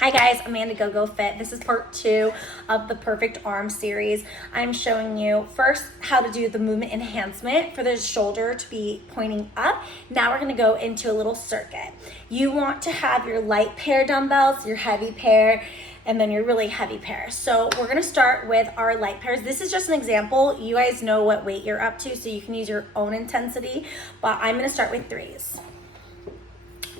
Hi guys, Amanda GoGo Fit. This is part 2 of the Perfect Arm series. I'm showing you first how to do the movement enhancement for the shoulder to be pointing up. Now we're going to go into a little circuit. You want to have your light pair dumbbells, your heavy pair, and then your really heavy pair. So we're going to start with our light pairs. This is just an example. You guys know what weight you're up to, so you can use your own intensity, but I'm going to start with 3s.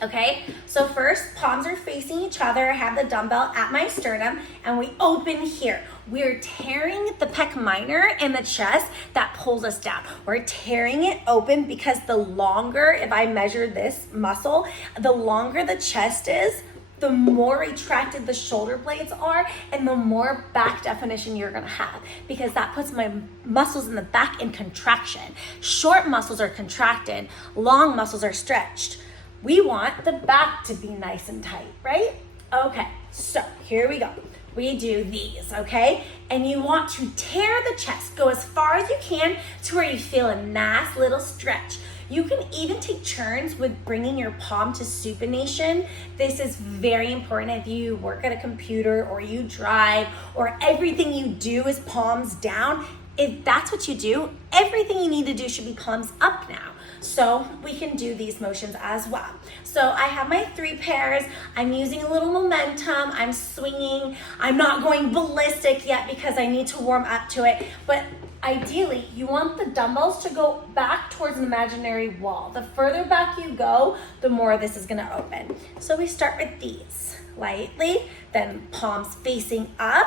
Okay, so first, palms are facing each other. I have the dumbbell at my sternum, and we open here. We're tearing the pec minor and the chest that pulls us down. We're tearing it open because the longer, if I measure this muscle, the longer the chest is, the more retracted the shoulder blades are, and the more back definition you're gonna have, because that puts my muscles in the back in contraction. Short muscles are contracted, long muscles are stretched. We want the back to be nice and tight, right? Okay, so here we go. We do these, okay? And you want to tear the chest, go as far as you can to where you feel a nice little stretch. You can even take turns with bringing your palm to supination. This is very important if you work at a computer or you drive or everything you do is palms down. If that's what you do, everything you need to do should be palms up now. So we can do these motions as well. So I have my 3 pairs. I'm using a little momentum. I'm swinging. I'm not going ballistic yet because I need to warm up to it. But ideally, you want the dumbbells to go back towards an imaginary wall. The further back you go, the more this is gonna open. So we start with these lightly, then palms facing up.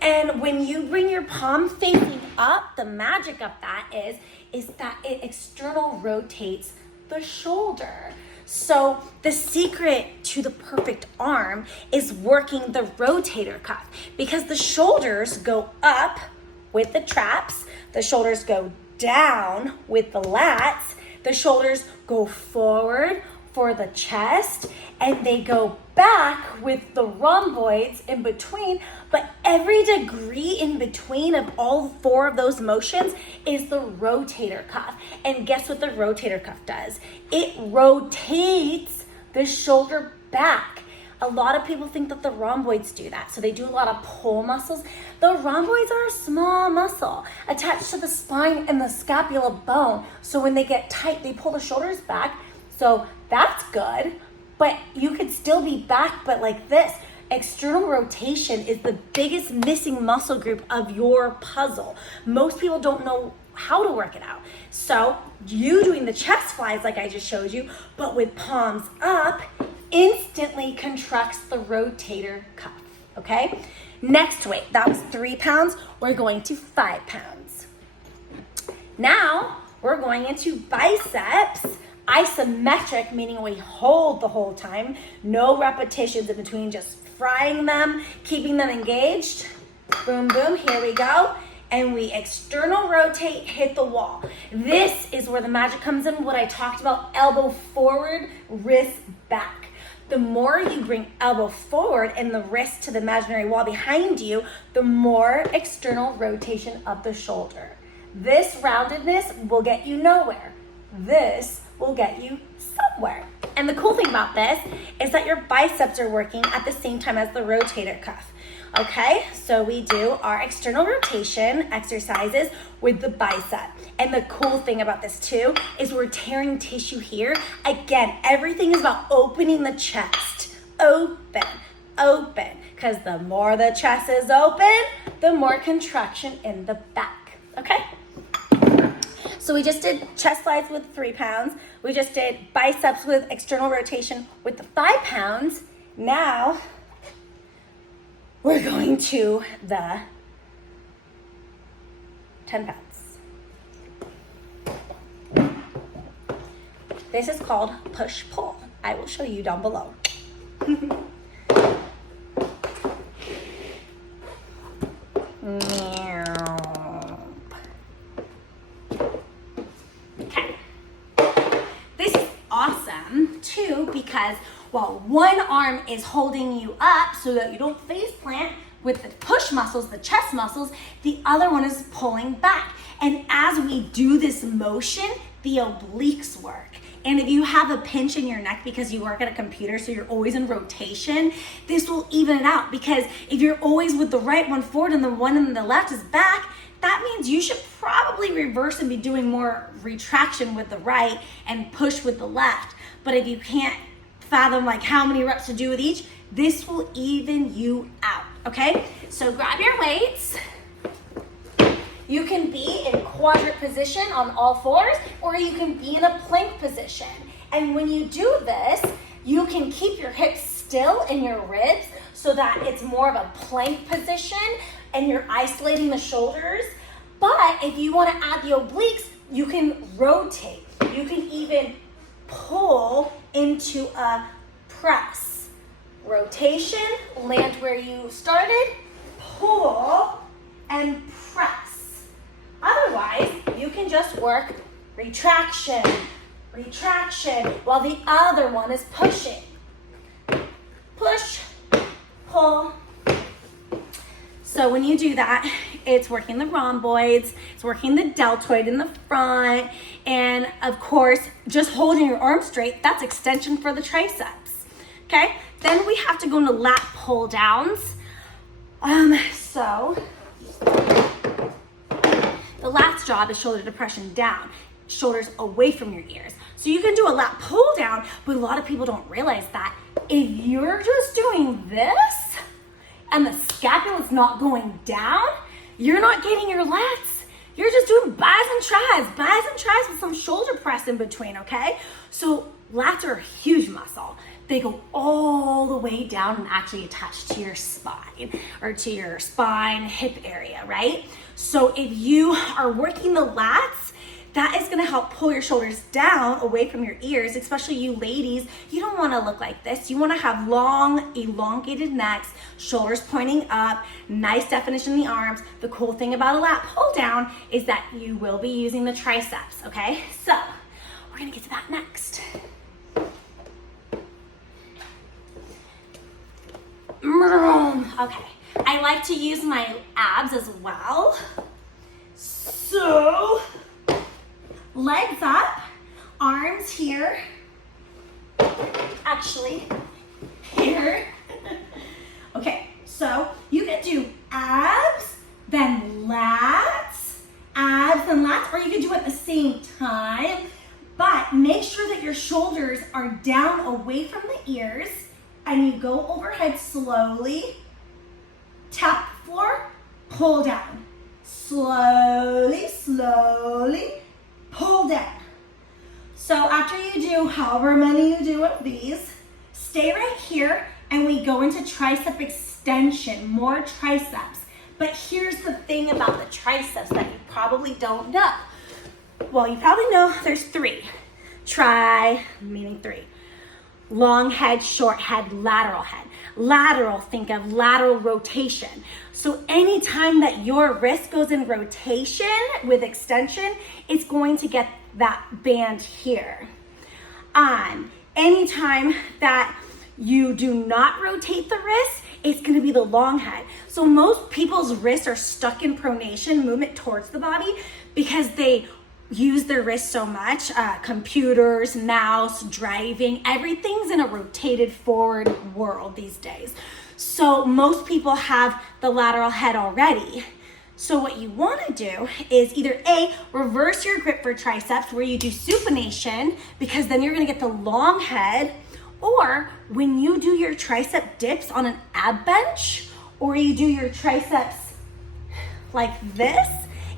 And when you bring your palm facing up, the magic of that is that it external rotates the shoulder. So the secret to the perfect arm is working the rotator cuff, because the shoulders go up with the traps, the shoulders go down with the lats, the shoulders go forward for the chest, and they go back with the rhomboids in between, but every degree in between of all 4 of those motions is the rotator cuff. And guess what the rotator cuff does? It rotates the shoulder back. A lot of people think that the rhomboids do that, so they do a lot of pull muscles. The rhomboids are a small muscle attached to the spine and the scapula bone, so when they get tight, they pull the shoulders back. So that's good, but you could still be back, but like this. External rotation is the biggest missing muscle group of your puzzle. Most people don't know how to work it out. So you doing the chest flies like I just showed you, but with palms up, instantly contracts the rotator cuff, okay? Next weight, that was 3 pounds. We're going to 5 pounds. Now we're going into biceps. Isometric, meaning we hold the whole time, no repetitions in between, just frying them, keeping them engaged. Boom, boom, here we go. And we external rotate, hit the wall. This is where the magic comes in, what I talked about, elbow forward, wrist back. The more you bring elbow forward and the wrist to the imaginary wall behind you, the more external rotation of the shoulder. This roundedness will get you nowhere. This will get you somewhere. And the cool thing about this is that your biceps are working at the same time as the rotator cuff. Okay, so we do our external rotation exercises with the bicep. And the cool thing about this too is we're tearing tissue here. Again, everything is about opening the chest. Open, open. Because the more the chest is open, the more contraction in the back. Okay? So we just did chest flies with 3 pounds. We just did biceps with external rotation with the 5 pounds. Now we're going to the 10 pounds. This is called push-pull. I will show you down below. Awesome too, because while one arm is holding you up so that you don't face plant with the push muscles, the chest muscles, the other one is pulling back. And as we do this motion, the obliques work. And if you have a pinch in your neck because you work at a computer, so you're always in rotation, this will even it out, because if you're always with the right one forward and the one in the left is back, that means you should probably reverse and be doing more retraction with the right and push with the left. But if you can't fathom like how many reps to do with each, this will even you out, okay? So grab your weights. You can be in quadrant position on all fours, or you can be in a plank position. And when you do this, you can keep your hips still in your ribs so that it's more of a plank position and you're isolating the shoulders. But if you want to add the obliques, you can rotate. You can even pull into a press. Rotation, land where you started, pull, and press. Otherwise, you can just work retraction, retraction, while the other one is pushing. Push, pull. So when you do that, it's working the rhomboids, it's working the deltoid in the front, and of course, just holding your arms straight, that's extension for the triceps, okay? Then we have to go into lat pull downs. So the lat's job is shoulder depression down, shoulders away from your ears. So you can do a lat pull down, but a lot of people don't realize that if you're just doing this and the scapula's not going down, you're not getting your lats. You're just doing bis and tris with some shoulder press in between, okay? So lats are a huge muscle. They go all the way down and actually attach to your spine, or to your spine, hip area, right? So if you are working the lats, that is gonna help pull your shoulders down away from your ears, especially you ladies. You don't wanna look like this. You wanna have long, elongated necks, shoulders pointing up, nice definition in the arms. The cool thing about a lat pull down is that you will be using the triceps, okay? So we're gonna get to that next. Okay, I like to use my abs as well. So, legs up, arms here, actually here. Okay, so you can do abs, then lats, abs and lats, or you can do it at the same time, but make sure that your shoulders are down away from the ears, and you go overhead slowly, tap the floor, pull down. Slowly, slowly, pull down. So after you do however many you do of these, stay right here and we go into tricep extension, more triceps. But here's the thing about the triceps that you probably don't know. Well, you probably know there's three. Tri, meaning three. Long head, short head, lateral head. Lateral, think of lateral rotation. So anytime that your wrist goes in rotation with extension, it's going to get that band here. Anytime that you do not rotate the wrist, it's going to be the long head. So most people's wrists are stuck in pronation, movement towards the body, because they use their wrists so much. Computers, mouse, driving, everything's in a rotated forward world these days. So most people have the lateral head already. So what you want to do is either A, reverse your grip for triceps where you do supination, because then you're going to get the long head, or when you do your tricep dips on an ab bench, or you do your triceps like this,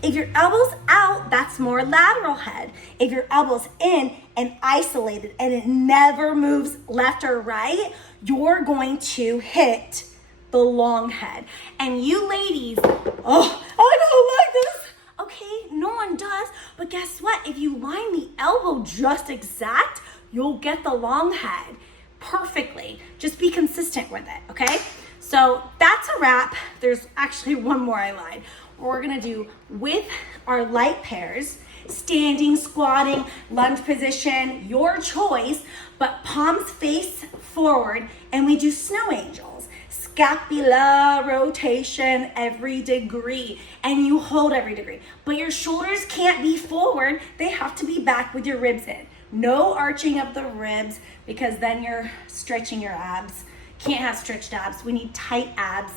if your elbow's out, that's more lateral head. If your elbow's in and isolated and it never moves left or right, you're going to hit the long head. And you ladies, oh, I don't like this. Okay, no one does, but guess what? If you line the elbow just exact, you'll get the long head perfectly. Just be consistent with it, okay? So that's a wrap. There's actually one more I lied. We're gonna do with our light pairs, standing, squatting, lunge position, your choice, but palms face forward, and we do snow angels. scapula rotation every degree, and you hold every degree. But your shoulders can't be forward, they have to be back with your ribs in. No arching of the ribs, because then you're stretching your abs. Can't have stretched abs, we need tight abs.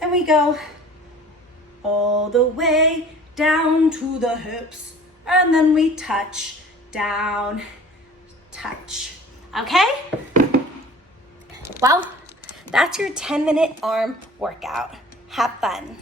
And we go all the way down to the hips, and then we touch, down, touch. Okay? Well, that's your 10-minute arm workout. Have fun.